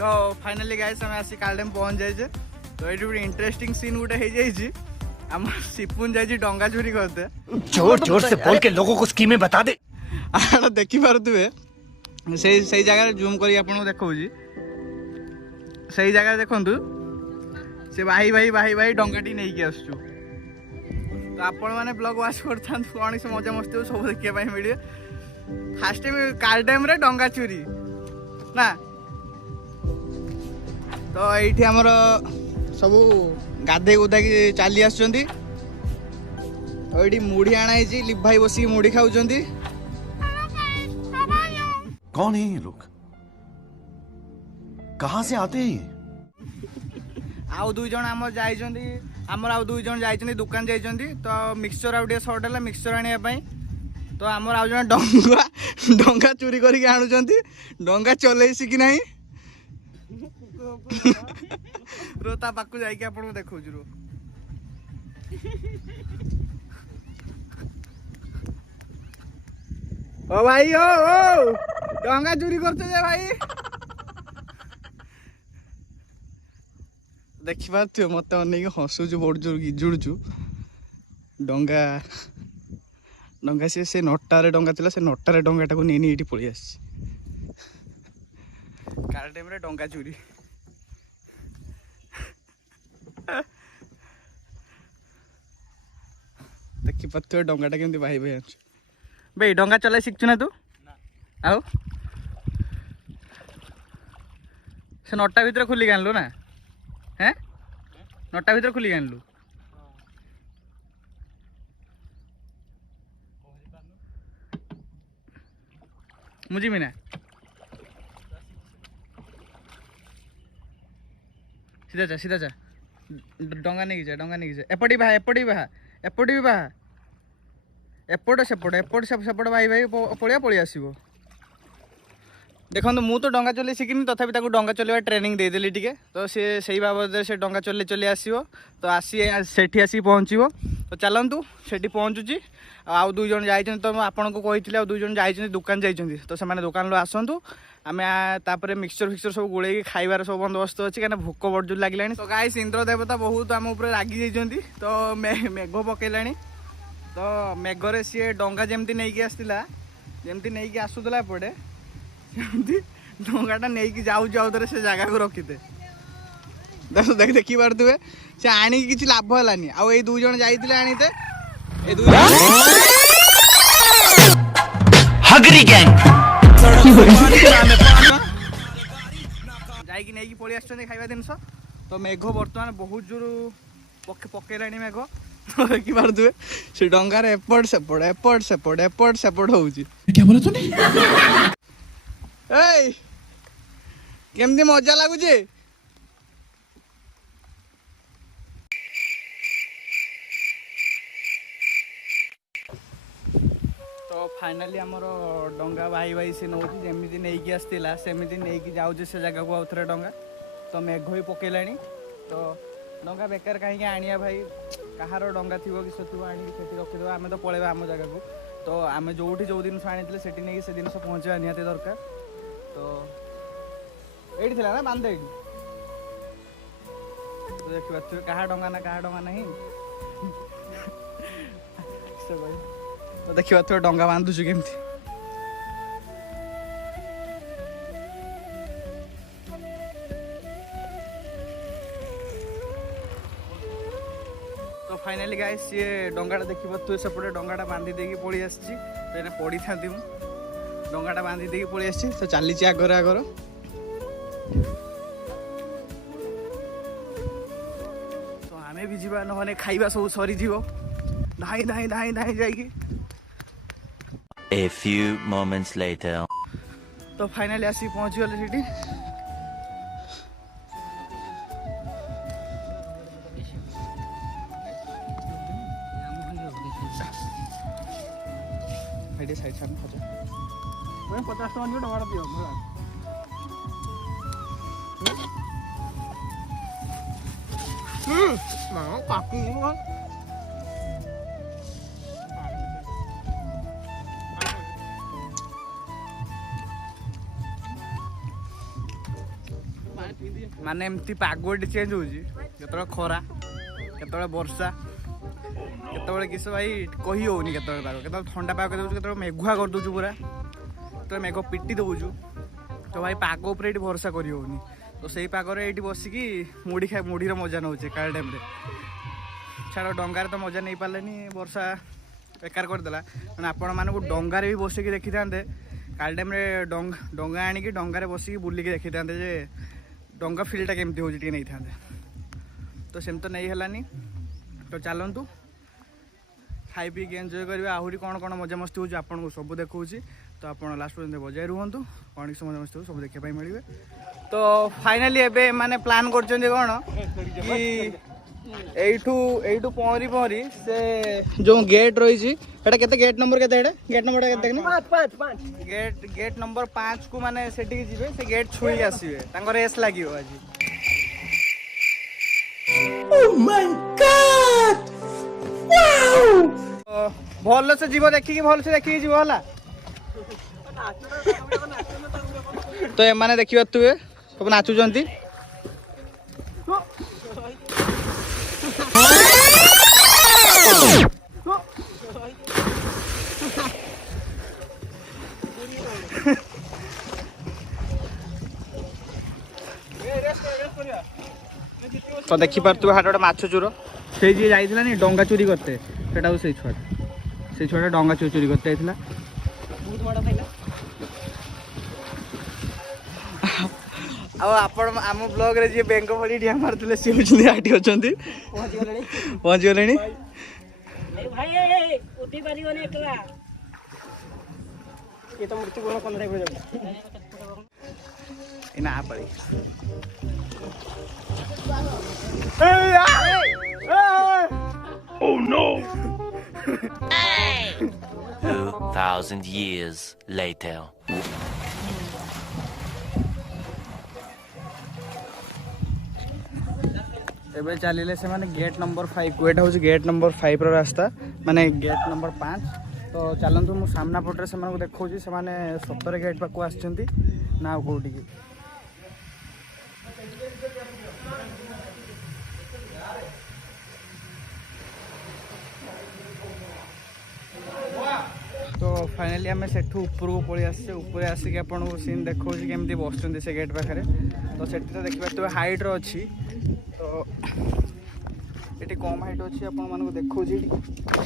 तो finally guys आम आसी कालडेम पहुँच जाइए। तो ये गोटे इंटरेस्टिंग सीन गोटे हो जाइए। आम सिपुन जाइए डंगा चोरी करते। जोर जोर से बोल के लोगों को स्कीमें बता दे। देखी पारुथिबे से जगह जूम करी आपको देखा से जगह देखु से भाई भाई भाई भाई डंगाटी नहीं कि आसु। तो आपण मैंने ब्लॉग वाच कर कौन से मजा मस्ती हो सब देखा मिले। फास्ट टाइम कालडेम रे डंगा चोरी ना। तो ये आमर सब गाधे गुधा कि चली आसुँच। मुढ़ी आणाई लिप भाई बस मुढ़ी खाऊ। कौन है ये लोग, कहाँ से आते हैं? आउ दुई जन आम आमर आउ दुई जन जाइछन्ति दुकान जाइछन्ति। तो मिक्सचर आउ टे सर्ट है मिक्सचर आने तो आमर आउ जन डंगा डंगा चोरी करके आणुचन्ति। डंगा चलै सिकि नाही रो ता पाखु जाइके आपन देखौछु रो। ओ भाई ओ डंगा चोरी करते जे भाई। देखिए मत अनेक हसुचु बड़ जोर गिजुड़चु। डंगा डंगा से नटारे डंगा थिला से नटारे डंगाटा को नहीं ये पलि आसी कार टाइम रे डंगा चोरी। देखी पारे डंगाटा केमती भाई भाई आस भाई डंगा चलाई शिखु ना तू आओ से नटा भीतर खुलिक आनलु ना हैं नटा भीतर खुलिक आनलु। मुझे भी ना सीधा जा डंगा नहीं जा डंगा नहीं जा एपटी बाहा एपटी बाहा एपटी भी बाहा एपट सेपट एपट सेपट भाई भाई पलिया पलि आसो। देखो मु तो डंगा चले शिखिनी तथापि ताको डंगा चलवा ट्रेनिंग देदेली टिके। तो सी से बाबद से डंगा चले चले आसो। तो आसी सेठी आसी पहुँचो। तो चलतु सेठी पहुँचुची आउ दुई जन जाइछन्ति। तो आपन को कही आउ दुई जन जाइछन्ति दुकान जाइछन्ति। तो से दुकान आसतु आमे तापर मिक्सचर फिक्सचर सब गोले खाइबार सब बंदोबस्त अच्छी कहीं भोक बड़ लगे। तो गाइस इंद्र देवता बहुत आम उपर रागी जाइछन्ति। तो मेघ पकेलानी। तो मेघरे सी डंगा जमती नहीं आसला जमती नहीं आसूला एपटे डंगाटा नहीं जाऊ जाऊ थे से जगह को रखीते। देख देखी पारे से आनी कि लाभ है आउ ये दुई जन जाइए आनीते जाइकी नहीं पलि आस खाଇବା जिनस। तो मेघ बर्तमान बहुत जोर पकेला मेघ। तो देखी पारे से डंगार एपट सेपट एपट सेपट एपट सेपट हो केमती मजा लगुच। तो फाइनाली आमर डंगा भाई भाई से नौ जमी नहीं आसला सेमती नहीं जाऊे से जगह को आउ थे डंगा। तो मेघ भी पकेला। तो डंगा बेकार कहीं आनिया भाई कहार डंगा थी कि थो आनी रखीद आम तो पलैबा आम जगह को। तो आम जो दिन आनी से नहीं से दिन पहुँचा निहाती दरकार। तो ये थी ना बांध तो देखिए क्या डंगा ना क्या डंगा नहीं तो देखिए डंगा बांधुचु केमती। तो फाइनाली गाइस ये डंगाटा देखी पारे सेपटे डंगाटा बांधी देकी पलि आसी। तो पड़ी था डंगाटा बांधी देकी पलि आसी। तो चली आगर आगर तो आमे भी जीवा नहले खाइबा सब सरी जीवो धाई धाई धाई धाई जाइकी। A few moments later. तो फाइनली आसी पहुँची गले सीटी। साइड साइड 50 टका डंगा दियो काकी ମାନେ ଏମିତି ପାଗ ଏଠି ଚେଞ୍ଜ ହେଉଛି, କେତେବେଳେ ଖରା କେତେବେଳେ ବର୍ଷା କେତେବେଳେ କିସ ଭାଇ କହି ହେଉନି, କେତେବେଳେ ପାଗ କେତେବେଳେ ଥଣ୍ଡା ପାଗ ଦେଉଛୁ, କେତେବେଳେ ମେଘୁଆ କରିଦେଉଛୁ ପୁରା, କେତେବେଳେ ମେଘ ପିଟି ଦେଉଛୁ। ତ ଭାଇ ପାଗ ଉପରେ ଏଠି ଭରସା କରି ହେଉନି। ତ ସେଇ ପାଗରେ ଏଇଠି ବସିକି ମୁଢ଼ିର ମଜା ନେଉଛି କାଳ ଟାଇମ୍ରେ। ଛାଡ଼ ଡଙ୍ଗାରେ ତ ମଜା ନେଇପାରିଲେନି, ବର୍ଷା ବେକାର କରିଦେଲା। ମାନେ ଆପଣମାନଙ୍କୁ ଡଙ୍ଗାରେ ବି ବସିକି ଦେଖିଥାନ୍ତେ କାଳ ଟାଇମ୍ରେ, ଡଙ୍ଗା ଆଣିକି ଡଙ୍ଗାରେ ବସିକି ବୁଲିକି ଦେଖିଥାନ୍ତେ ଯେ ଡଙ୍ଗା ଫିଲ୍ଟା କେମିତି ହେଉଛି ଟିକେ ନେଇଥାନ୍ତେ। ତ ସେମିତି ତ ନେଇ ହେଲାନି। ତ ଚାଲନ୍ତୁ ଖାଇ ପିଇକି ଏନ୍ଜୟ କରିବା। ଆହୁରି କ'ଣ କ'ଣ ମଜାମସ୍ତି ହେଉଛି ଆପଣଙ୍କୁ ସବୁ ଦେଖାଉଛି। ତ ଆପଣ ଲାଷ୍ଟ ପର୍ଯ୍ୟନ୍ତ ବଜାୟ ରୁହନ୍ତୁ, କ'ଣ କିଛି ମଜାମସ୍ତି ହେଉଛି ସବୁ ଦେଖିବା ପାଇଁ ମିଳିବେ। ତ ଫାଇନାଲି ଏବେ ମାନେ ପ୍ଲାନ୍ କରିଛନ୍ତି କ'ଣ କି ଏଇଠୁ ପହଁରି ସେ ଯେଉଁ ଗେଟ୍ ରହିଛି, ଏଇଟା କେତେ ଗେଟ୍ ନମ୍ବର କେତେ, ଏଇଟା ଗେଟ୍ ନମ୍ବରଟା କେତେ ଗେଟ୍ ନମ୍ବର 5କୁ ମାନେ ସେଠିକି ଯିବେ, ସେ ଗେଟ୍ ଛୁଇଁକି ଆସିବେ, ତାଙ୍କ ରେସ୍ ଲାଗିବ ଆଜି। ଭଲସେ ଯିବ ଦେଖିକି, ଭଲସେ ଦେଖିକି ଯିବ ହେଲା। ତ ଏମାନେ ଦେଖିପାରୁଥିବେ ସବୁ ନାଚୁଛନ୍ତି। ତ ଦେଖିପାରୁଥିବେ ହାଟ ଗୋଟେ ମାଛ ଚୋର, ସେଇ ଯିଏ ଯାଇଥିଲା ନି ଡଙ୍ଗା ଚୋରି କରତେ, ସେଟା ହଉଛି ସେଇ ଛୁଆଟା ଡଙ୍ଗା ଚୋରି କରତେ ଯାଇଥିଲା। ଆଉ ଆପଣ ଆମ ବ୍ଲଗରେ ଯିଏ ବେଙ୍ଗ ଭଳି ଡିଆ ମାରୁଥିଲେ ସିଏ ହେଉଛନ୍ତି ଆଠି ଅଛନ୍ତି, ପହଞ୍ଚିଗଲେଣି। ନା ପାଳି 2,000 years later. ଏବେ ଚାଲିଲେ ସେମାନେ ଗେଟ୍ ନମ୍ବର 5କୁ। ଏଇଟା ହେଉଛି ଗେଟ୍ ନମ୍ବର 5ର ରାସ୍ତା, ମାନେ ଗେଟ୍ ନମ୍ବର 5। ତ ଚାଲନ୍ତୁ ମୁଁ ସାମ୍ନା ପଟରେ ସେମାନଙ୍କୁ ଦେଖାଉଛି ସେମାନେ ସତରେ ଗେଟ୍ ପାଖକୁ ଆସିଛନ୍ତି ନା ଆଉ କେଉଁଠିକି। ତ ଫାଇନାଲି ଆମେ ସେଠୁ ଉପରକୁ ପଳେଇ ଆସିଛେ। ଉପରେ ଆସିକି ଆପଣଙ୍କୁ ସିନ୍ ଦେଖାଉଛି କେମିତି ବସୁଛନ୍ତି ସେ ଗେଟ୍ ପାଖରେ। ତ ସେଠି ତ ଦେଖିପାରୁଥିବେ ହାଇଟ୍ର ଅଛି, ତ ଏଠି କମ୍ ହାଇଟ୍ ଅଛି। ଆପଣମାନଙ୍କୁ ଦେଖାଉଛି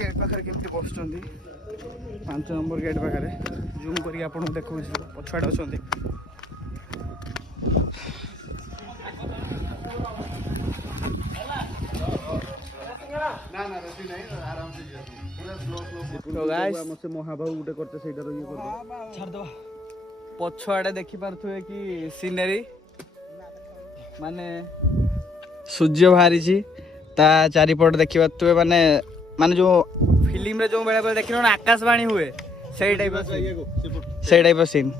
ଗେଟ୍ ପାଖରେ କେମିତି ବସୁଛନ୍ତି, 5 ନମ୍ବର ଗେଟ୍ ପାଖରେ। ଜୁମ୍ କରିକି ଆପଣଙ୍କୁ ଦେଖାଉଛି, ପଛଆଡ଼େ ଅଛନ୍ତି। ମହାବାହୁ ଗୋଟେ କରତେ ସେଇଟାର ଇଏ କରିଦେବା। ପଛଆଡ଼େ ଦେଖିପାରୁଥିବେ କି ସିନେରୀ, ମାନେ ସୂର୍ଯ୍ୟ ବାହାରିଛି ତା ଚାରିପଟେ ଦେଖିପାରୁଥିବେ, ମାନେ ଯେଉଁ ଫିଲ୍ମରେ ଯେଉଁ ବେଳେବେଳେ ଦେଖିନ ଆକାଶବାଣୀ ହୁଏ ସେଇ ଟାଇପ୍ର ସିନ୍।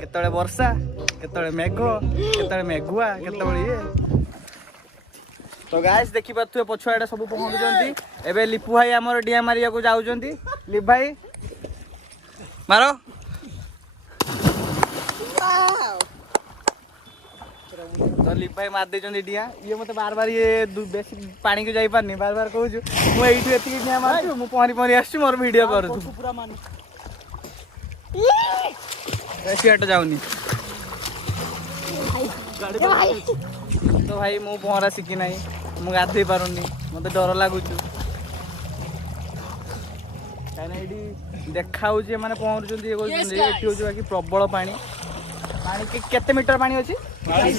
କେତେବେଳେ ବର୍ଷା, କେତେବେଳେ ମେଘ, କେତେବେଳେ ମେଘୁଆ, କେତେବେଳେ ଇଏ। ତ ଗାଇସ୍ ଦେଖିପାରୁଥିବେ ପଛଆଡ଼େ ସବୁ ପହଞ୍ଚୁଛନ୍ତି। ଏବେ ଲିପୁ ଭାଇ ଆମର ଡିଆ ମାରିବାକୁ ଯାଉଛନ୍ତି। ଲିପୁ ଭାଇ ମାର। ତ ଲିପୁ ଭାଇ ମାରି ଦେଇଛନ୍ତି ଡିଆ। ଇଏ ମତେ ବାର ଇଏ ବେଶୀ ପାଣିକୁ ଯାଇପାରୁନି, ବାର କହୁଛୁ ମୁଁ ଏଇଠୁ ଏତିକି ଡିଆ ମାରୁଛୁ, ମୁଁ ପହଁରି ଆସିଛି, ମୋର ଭିଡ଼ିଓ କରୁଛୁ। ବେଶୀ ବାଟ ଯାଉନି ତ ଭାଇ, ମୁଁ ପହଁରା ଶିଖି ନାହିଁ, ମୁଁ ଗାଧେଇ ପାରୁନି, ମତେ ଡର ଲାଗୁଛୁ। କାହିଁକିନା ଏଇଠି ଦେଖା ହଉଛି ଏମାନେ ପହଁରୁଛନ୍ତି, ଇଏ କରୁଛନ୍ତି। ଏଠି ହଉଛି ବାକି ପ୍ରବଳ ପାଣି। କେତେ ମିଟର ପାଣି ଅଛି? 40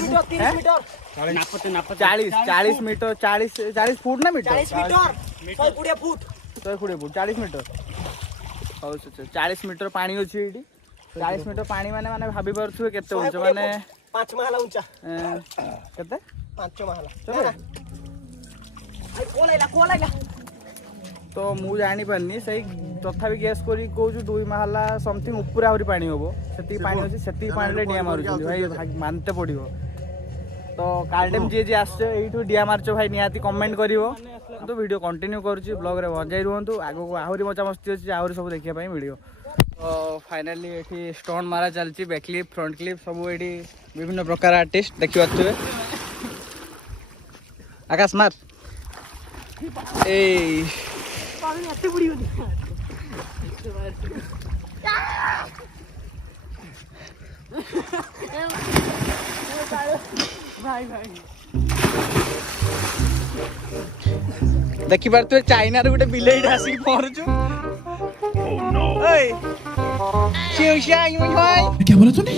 ମିଟର, 40 ଫୁଟ ନା ମିଟର? 120 foot, 40 metre. ହଉ 40 ମିଟର ପାଣି ଅଛି ଏଇଠି। 40 ମିଟର ପାଣି ମାନେ ଭାବି ପାରୁଥିବେ କେତେ ଉଞ୍ଚ, ମାନେ 5 ମାହଲା ଉଞ୍ଚା। କେତେ? 5 ମାହଲା। ତ ମୁଁ ଜାଣିପାରିନି, ସେଇ ତଥାପି ଗେସ୍ କରି କହୁଛୁ 2 ମାହଲା ସମଥିଙ୍ଗ ଉପରେ ଆହୁରି ପାଣି ହବ। ସେତିକି ପାଣି ଅଛି, ସେତିକି ପାଣିରେ ଡିଆ ମାରୁଛନ୍ତି ଭାଇ, ମାନିତେ ପଡ଼ିବ। ତ କାଲ ଟାଇମ୍ ଯିଏ ଆସୁଛ ଏଇଠୁ ଡିଆ ମାରୁଛ ଭାଇ, ନିହାତି କମେଣ୍ଟ କରିବ। ତ ଭିଡ଼ିଓ କଣ୍ଟିନ୍ୟୁ କରୁଛି, ବ୍ଲଗ୍ରେ ବଜାଇ ରୁହନ୍ତୁ। ଆଗକୁ ଆହୁରି ମଜାମସ୍ତି ଅଛି, ଆହୁରି ସବୁ ଦେଖିବା ପାଇଁ ମିଳିବ। तो फाइनाली ये स्टोन मारा चलती बैक क्लिप फ्रंट क्लिप सब ये विभिन्न प्रकार आर्टिस्ट देखी पारे आकाश मार ए देखी पारे चाइना रे गोटे बिलेट आसिक पहुंचु क्या बोला तूने?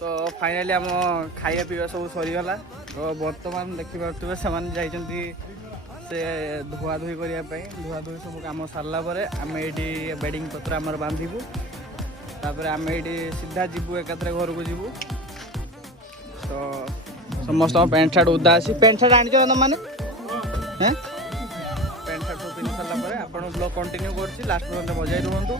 तो फाइनाली आम खाଇବା ପିଇବା ସବୁ ସରିଗଲା ତ ବର୍ତ୍ତମାନ ଦେଖିପାରୁଥିବେ ସେମାନେ ଯାଇଛନ୍ତି ସେ ଧୁଆଧୁଇ କରିବା ପାଇଁ ଧୁଆଧୁଇ ସବୁ କାମ ସାରିଲା ପରେ ଆମେ ଏଇଠି ବେଡ଼ିଂ ପତ୍ର ଆମର ବାନ୍ଧିବୁ ତାପରେ ଆମେ ଏଇଠି ସିଧା ଯିବୁ ଏକାଥରେ ଘରକୁ ଯିବୁ ତ ସମସ୍ତଙ୍କ ପ୍ୟାଣ୍ଟ ସାର୍ଟ ଓଦା ଅଛି ପ୍ୟାଣ୍ଟ ସାର୍ଟ ଆଣିଛ ନା ମାନେ ହେଁ ପ୍ୟାଣ୍ଟ ସାର୍ଟ ସବୁ ପିନ୍ଧି ସାରିଲା ପରେ ଆପଣ ବ୍ଲଗ୍ କଣ୍ଟିନ୍ୟୁ କରୁଛି ଲାଷ୍ଟ ପର୍ଯ୍ୟନ୍ତ ବଜାଇ ରୁହନ୍ତୁ